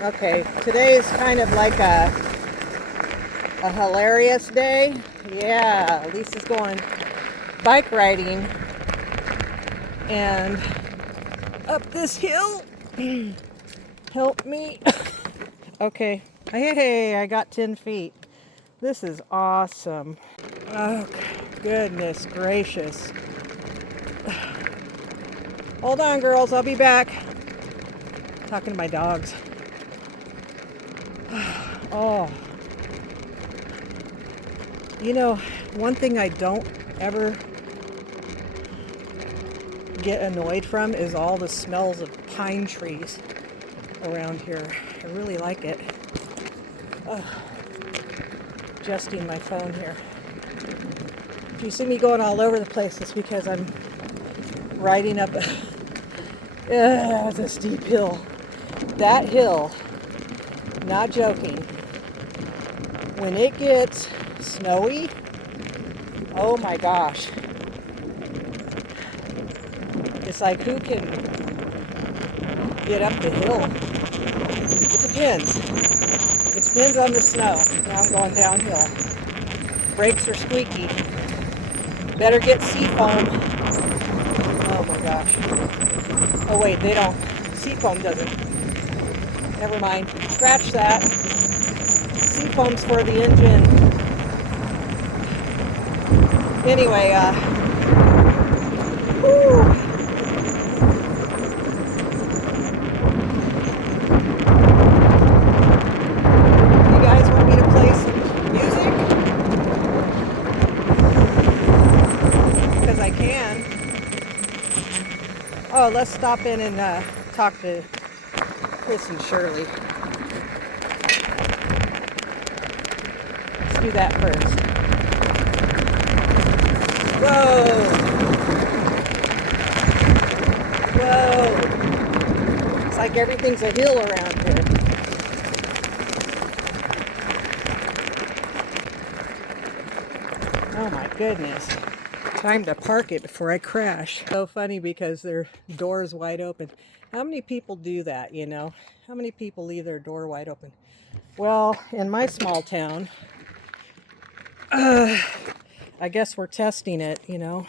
Okay, today is kind of like a hilarious day. Yeah, Lisa's going bike riding and up this hill. Help me. Okay, hey, I got 10 feet. This is awesome. Oh, goodness gracious. Hold on, girls, I'll be back. Talking to my dogs. Oh. You know, one thing I don't ever get annoyed from is all the smells of pine trees around here. I really like it. Adjusting my phone here. If you see me going all over the place, it's because I'm riding up a steep hill. That hill, not joking, when it gets snowy, oh my gosh. It's like, who can get up the hill? It depends. It depends on the snow. Now I'm going downhill. Brakes are squeaky. Better get seafoam. Oh my gosh. Oh wait, they don't. Seafoam doesn't. Never mind. Scratch that. Seafoam's for the engine. Anyway, whew. You guys want me to play some music? Because I can. Oh, let's stop in and talk to Chris and Shirley. Let's do that first. Whoa! Whoa! It's like everything's a hill around here. Oh my goodness. Time to park it before I crash. So funny because their door's wide open. How many people do that, you know? How many people leave their door wide open? Well, in my small town, I guess we're testing it, you know?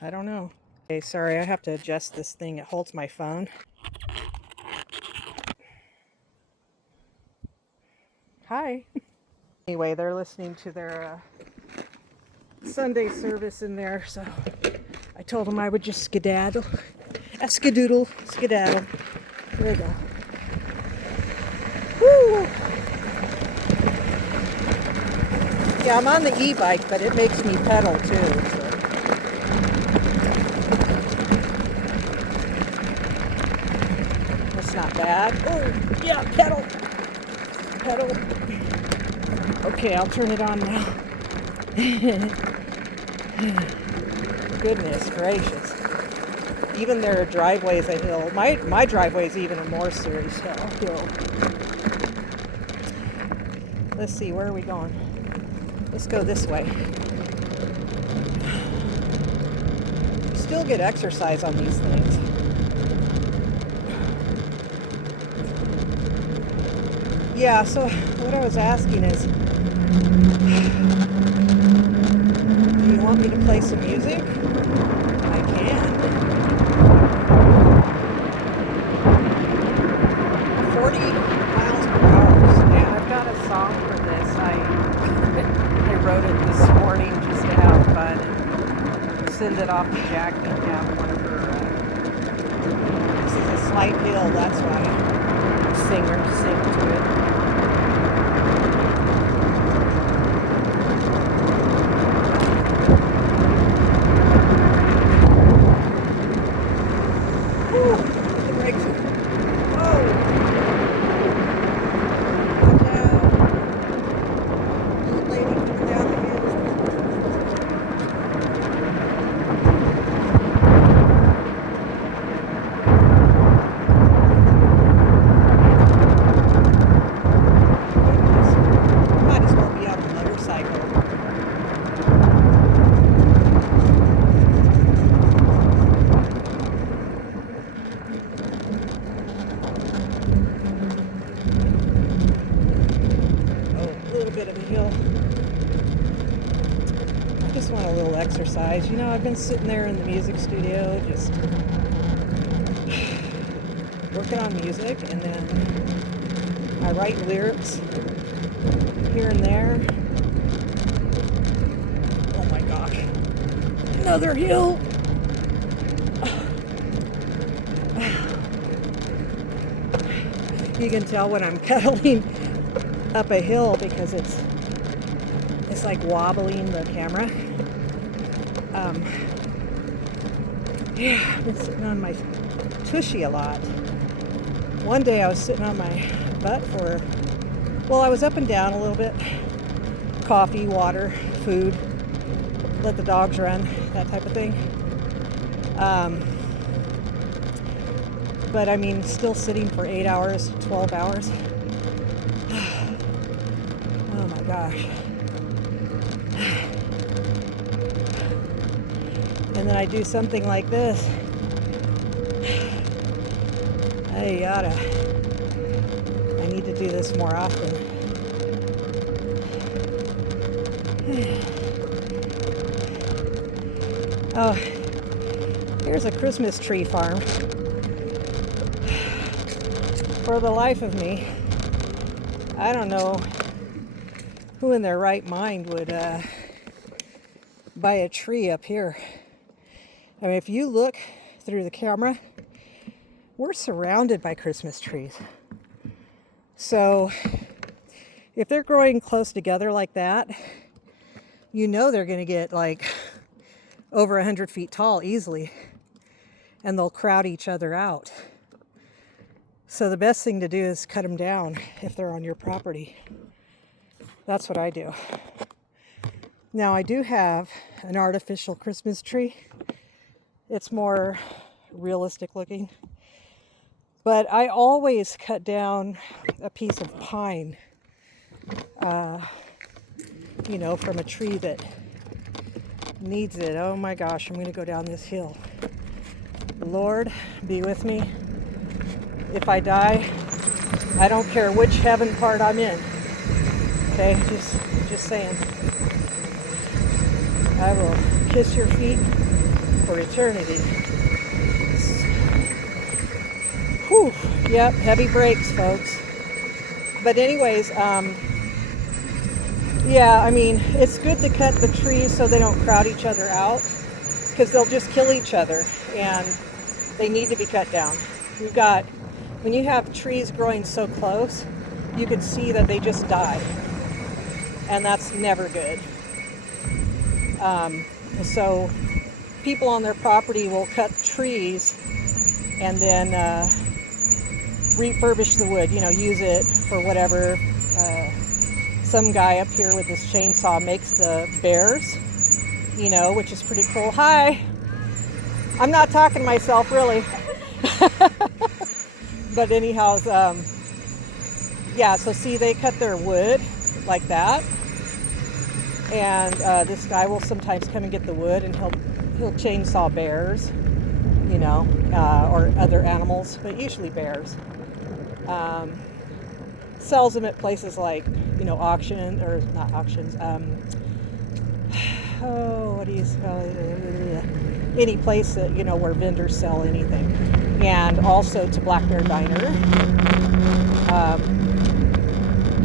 I don't know. Okay, sorry, I have to adjust this thing. It holds my phone. Hi. Anyway, they're listening to their Sunday service in there, so I told them I would just skedaddle. Skedaddle. There we go. Woo! Yeah, I'm on the e-bike, but it makes me pedal too. So. That's not bad. Oh, yeah, pedal. Okay, I'll turn it on now. Goodness gracious. Even their driveway's a hill. My driveway's even a more serious hill. Let's see, where are we going? Let's go this way. You still get exercise on these things. Yeah, so what I was asking is, do you want me to play some music? I can. 40 miles per hour. Yeah, I've got a song for this. I wrote it this morning just to have fun and send it off to Jackie and have one of her. This is a slight hill, that's why. Singer sing to it. exercise. You know, I've been sitting there in the music studio just working on music, and then I write lyrics here and there. Oh my gosh. Another hill. You can tell when I'm pedaling up a hill because it's like wobbling the camera. Yeah, I've been sitting on my tushy a lot. One day I was sitting on my butt I was up and down a little bit. Coffee, water, food, let the dogs run, that type of thing. But I mean, still sitting for 8 hours, 12 hours. Oh my gosh. And then I do something like this. I need to do this more often. Oh, here's a Christmas tree farm. For the life of me, I don't know who in their right mind would buy a tree up here. I mean, if you look through the camera, we're surrounded by Christmas trees. So if they're growing close together like that, you know they're going to get like over 100 feet tall easily, and they'll crowd each other out. So the best thing to do is cut them down if they're on your property. That's what I do. Now I do have an artificial Christmas tree. It's more realistic looking. But I always cut down a piece of pine, from a tree that needs it. Oh my gosh, I'm going to go down this hill. Lord, be with me. If I die, I don't care which heaven part I'm in. Okay, just saying. I will kiss your feet for eternity. Whew, yep, heavy brakes, folks. But anyways, yeah, I mean, it's good to cut the trees so they don't crowd each other out, because they'll just kill each other, and they need to be cut down. When you have trees growing so close, you can see that they just die, and that's never good. So people on their property will cut trees and then refurbish the wood, use it for whatever. Some guy up here with this chainsaw makes the bears, which is pretty cool. Hi! I'm not talking to myself, really. But anyhow, so see, they cut their wood like that. And this guy will sometimes come and get the wood, and he'll chainsaw bears, or other animals, but usually bears. Sells them at places like, auction, or not auctions, what do you call it? Any place that, where vendors sell anything. And also to Black Bear Diner. I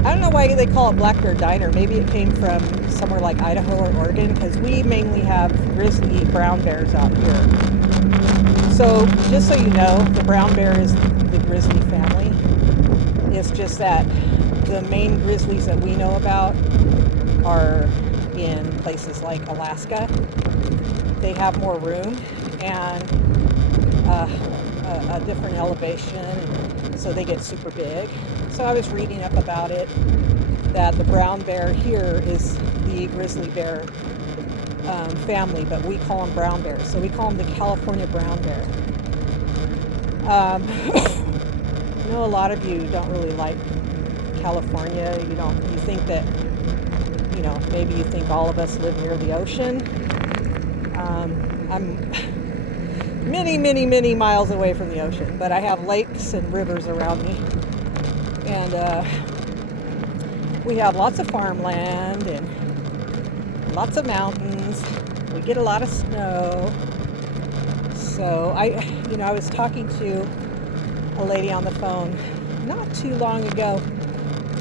don't know why they call it Black Bear Diner. Maybe it came from somewhere like Idaho or Oregon, because we mainly have grizzly brown bears out here. So just so you know, the brown bear is the grizzly family. It's just that the main grizzlies that we know about are in places like Alaska. They have more room and a different elevation, and so they get super big. So I was reading up about it, that the brown bear here is the grizzly bear family, but we call them brown bears. So we call them the California brown bear. I know a lot of you don't really like California. You think that, maybe you think all of us live near the ocean. I'm many, many, many miles away from the ocean, but I have lakes and rivers around me. And we have lots of farmland and lots of mountains. We get a lot of snow. So I was talking to a lady on the phone not too long ago,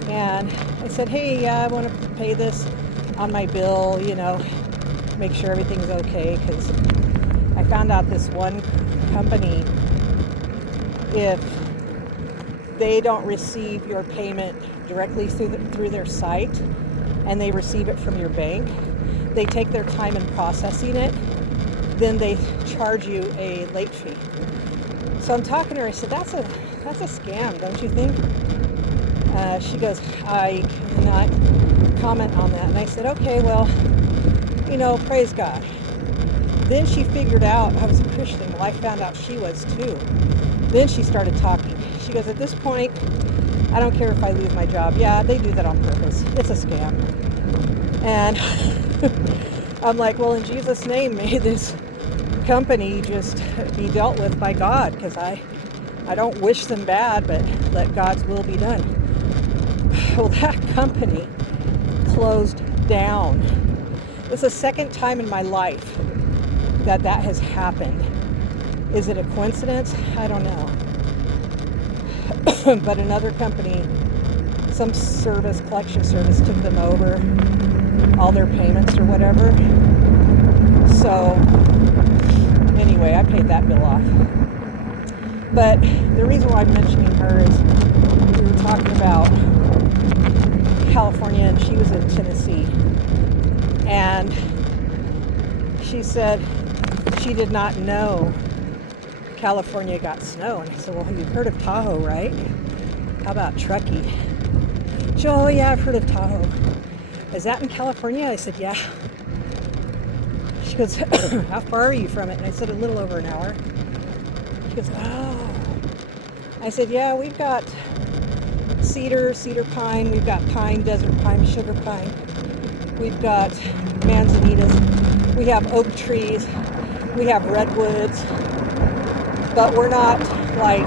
and I said, hey, yeah, I want to pay this on my bill, make sure everything's okay, because I found out this one company, if they don't receive your payment directly through their site and they receive it from your bank, they take their time in processing it, then they charge you a late fee. So I'm talking to her, I said, that's a scam, don't you think? She goes, I cannot comment on that. And I said, okay, well, praise God. Then she figured out I was a Christian. Well, I found out she was too. Then she started talking. She goes, at this point, I don't care if I lose my job. Yeah, they do that on purpose. It's a scam. And I'm like, well, in Jesus' name, may this company just be dealt with by God, because I don't wish them bad, but let God's will be done. Well, that company closed down. This is the second time in my life that has happened. Is it a coincidence? I don't know. But another company, some collection service, took them over, all their payments or whatever. So anyway, I paid that bill off. But the reason why I'm mentioning her is we were talking about California, and she was in Tennessee. And she said she did not know California got snow. And I said, well, you've heard of Tahoe, right? How about Truckee? She said, oh yeah, I've heard of Tahoe. Is that in California? I said, yeah. She goes, how far are you from it? And I said, a little over an hour. She goes, oh. I said, yeah, we've got cedar pine, we've got pine, desert pine, sugar pine. We've got manzanitas. We have oak trees. We have redwoods. But we're not like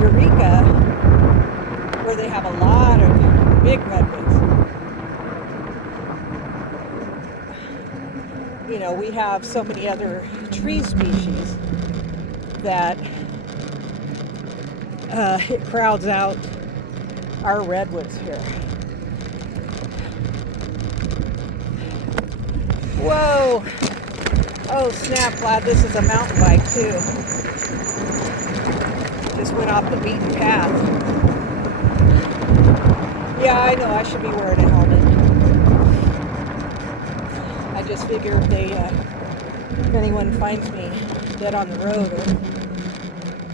Eureka, where they have a lot of big redwoods. We have so many other tree species that it crowds out our redwoods here. Whoa! Oh snap, glad this is a mountain bike too. Just went off the beaten path. Yeah, I know I should be wearing a helmet. I just figure if anyone finds me dead on the road,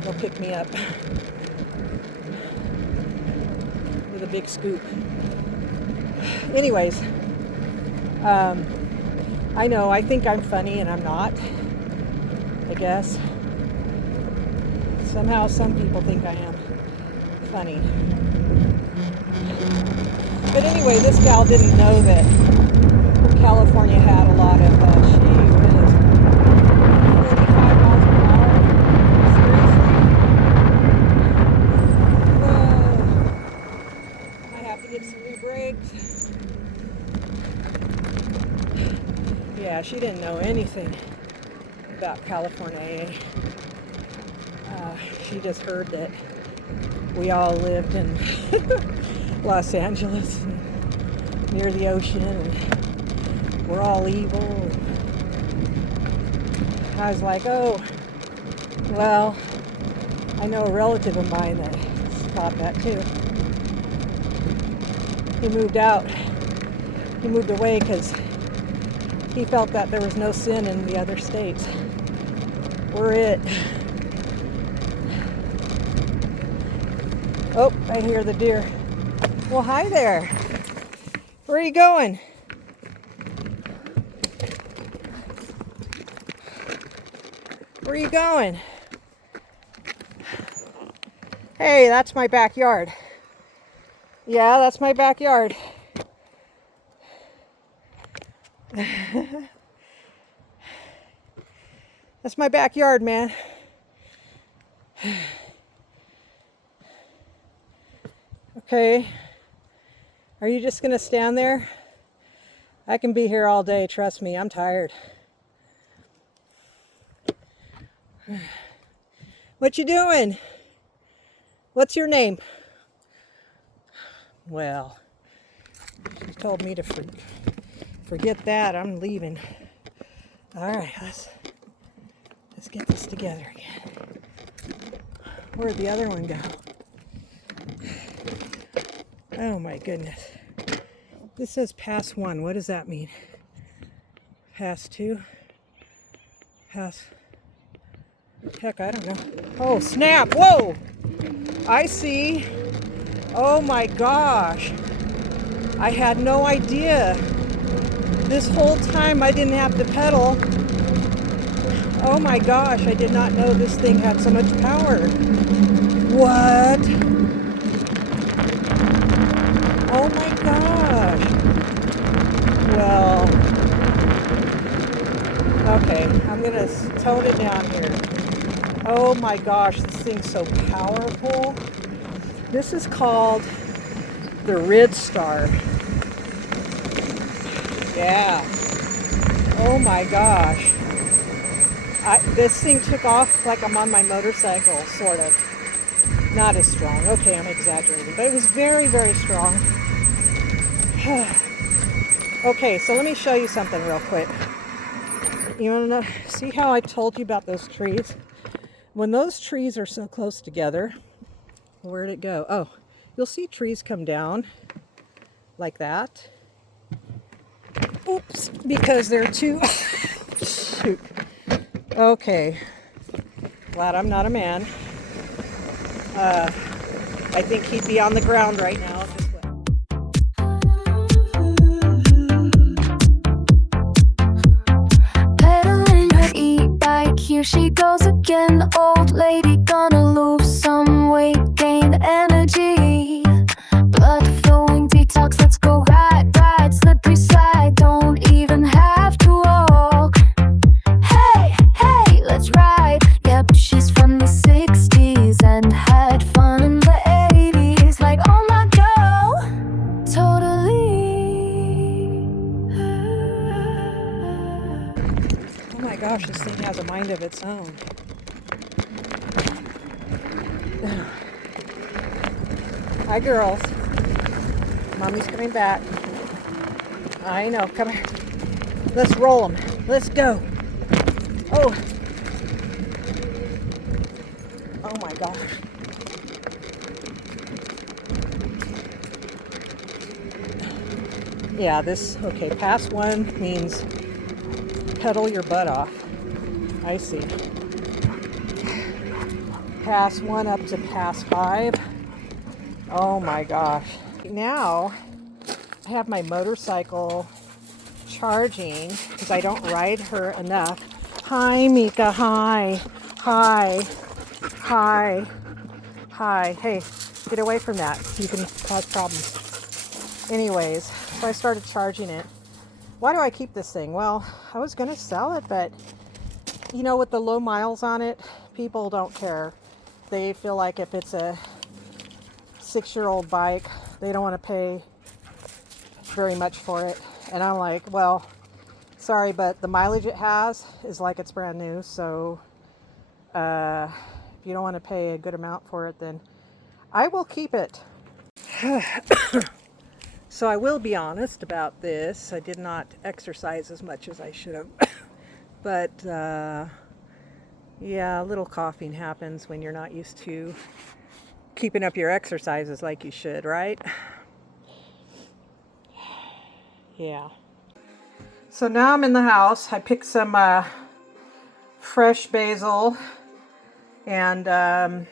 they'll pick me up with a big scoop. Anyways, I know, I think I'm funny and I'm not, I guess. Somehow some people think I am funny. But anyway, this gal didn't know that California had a lot of, 45 miles per hour. Seriously? Whoa. I have to get some new brakes. Yeah, she didn't know anything about California. She just heard that we all lived in Los Angeles, near the ocean, and we're all evil. I was like, oh, well, I know a relative of mine that thought that too. He moved out. He moved away because he felt that there was no sin in the other states. We're it. Oh, I hear the deer. Well, hi there. Where are you going? Where are you going? Hey, that's my backyard. Yeah, that's my backyard. That's my backyard, man. Okay. Are you just gonna stand there? I can be here all day, trust me, I'm tired. What you doing? What's your name? Well, she told me to forget that. I'm leaving. All right, let's get this together again. Where'd the other one go? Oh my goodness. This says pass 1. What does that mean? Pass 2? Pass... Heck, I don't know. Oh, snap! Whoa! I see. Oh my gosh. I had no idea. This whole time I didn't have to pedal. Oh my gosh, I did not know this thing had so much power. What? Oh my gosh. Well, okay, I'm gonna tone it down here. Oh my gosh, this thing's so powerful. This is called the Ridstar. Yeah. Oh my gosh. This thing took off like I'm on my motorcycle, sort of. Not as strong. Okay, I'm exaggerating. But it was very, very strong. Okay, so let me show you something real quick. You want to know, see how I told you about those trees? When those trees are so close together, where'd it go? Oh, you'll see trees come down like that. Oops, because they're too... Shoot. Okay. Glad I'm not a man. I think he'd be on the ground right now. Pedaling her e-bike, here she goes again. The old lady gonna lose some weight, gain energy. Blood flowing detox, let's go ride, ride, slippery slide. Don't even have to walk. Hey, hey, let's ride. Yep, she's from the 60s and had fun in the 80s. Like, oh my god, totally. Oh my gosh, this thing has a mind of its own. Hi, girls. Mommy's coming back. I know. Come here. Let's roll them. Let's go. Oh. Oh my gosh. Yeah, okay, pass 1 means pedal your butt off. I see. Pass 1 up to pass 5. Oh my gosh. Now, I have my motorcycle charging because I don't ride her enough. Hi, Mika. Hi. Hi. Hi. Hi. Hey, get away from that. You can cause problems. Anyways, so I started charging it. Why do I keep this thing? Well, I was going to sell it, but you know, with the low miles on it, people don't care. They feel like if it's a 6-year-old bike, they don't want to pay very much for it. And I'm like, well, sorry, but the mileage it has is like it's brand new. So if you don't want to pay a good amount for it, then I will keep it. So I will be honest about this. I did not exercise as much as I should have. But yeah, a little coughing happens when you're not used to keeping up your exercises like you should, right? Yeah. So now I'm in the house. I picked some fresh basil and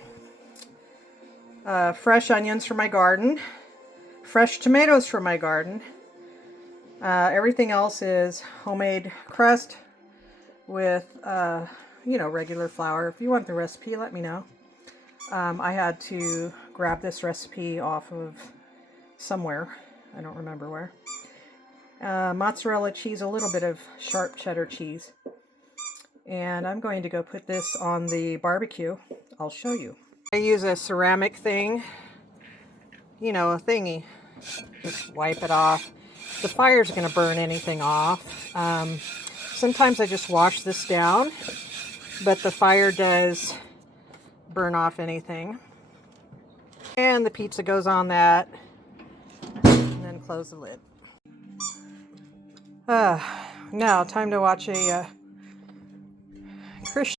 fresh onions from my garden, fresh tomatoes from my garden. Everything else is homemade crust with, you know, regular flour. If you want the recipe, let me know. I had to grab this recipe off of somewhere. I don't remember where. Mozzarella cheese, a little bit of sharp cheddar cheese. And I'm going to go put this on the barbecue. I'll show you. I use a ceramic thing, you know, a thingy. Just wipe it off. the fire's going to burn anything off. Sometimes I just wash this down, but the fire does burn off anything. And the pizza goes on that, and then close the lid. Now, time to watch a Christian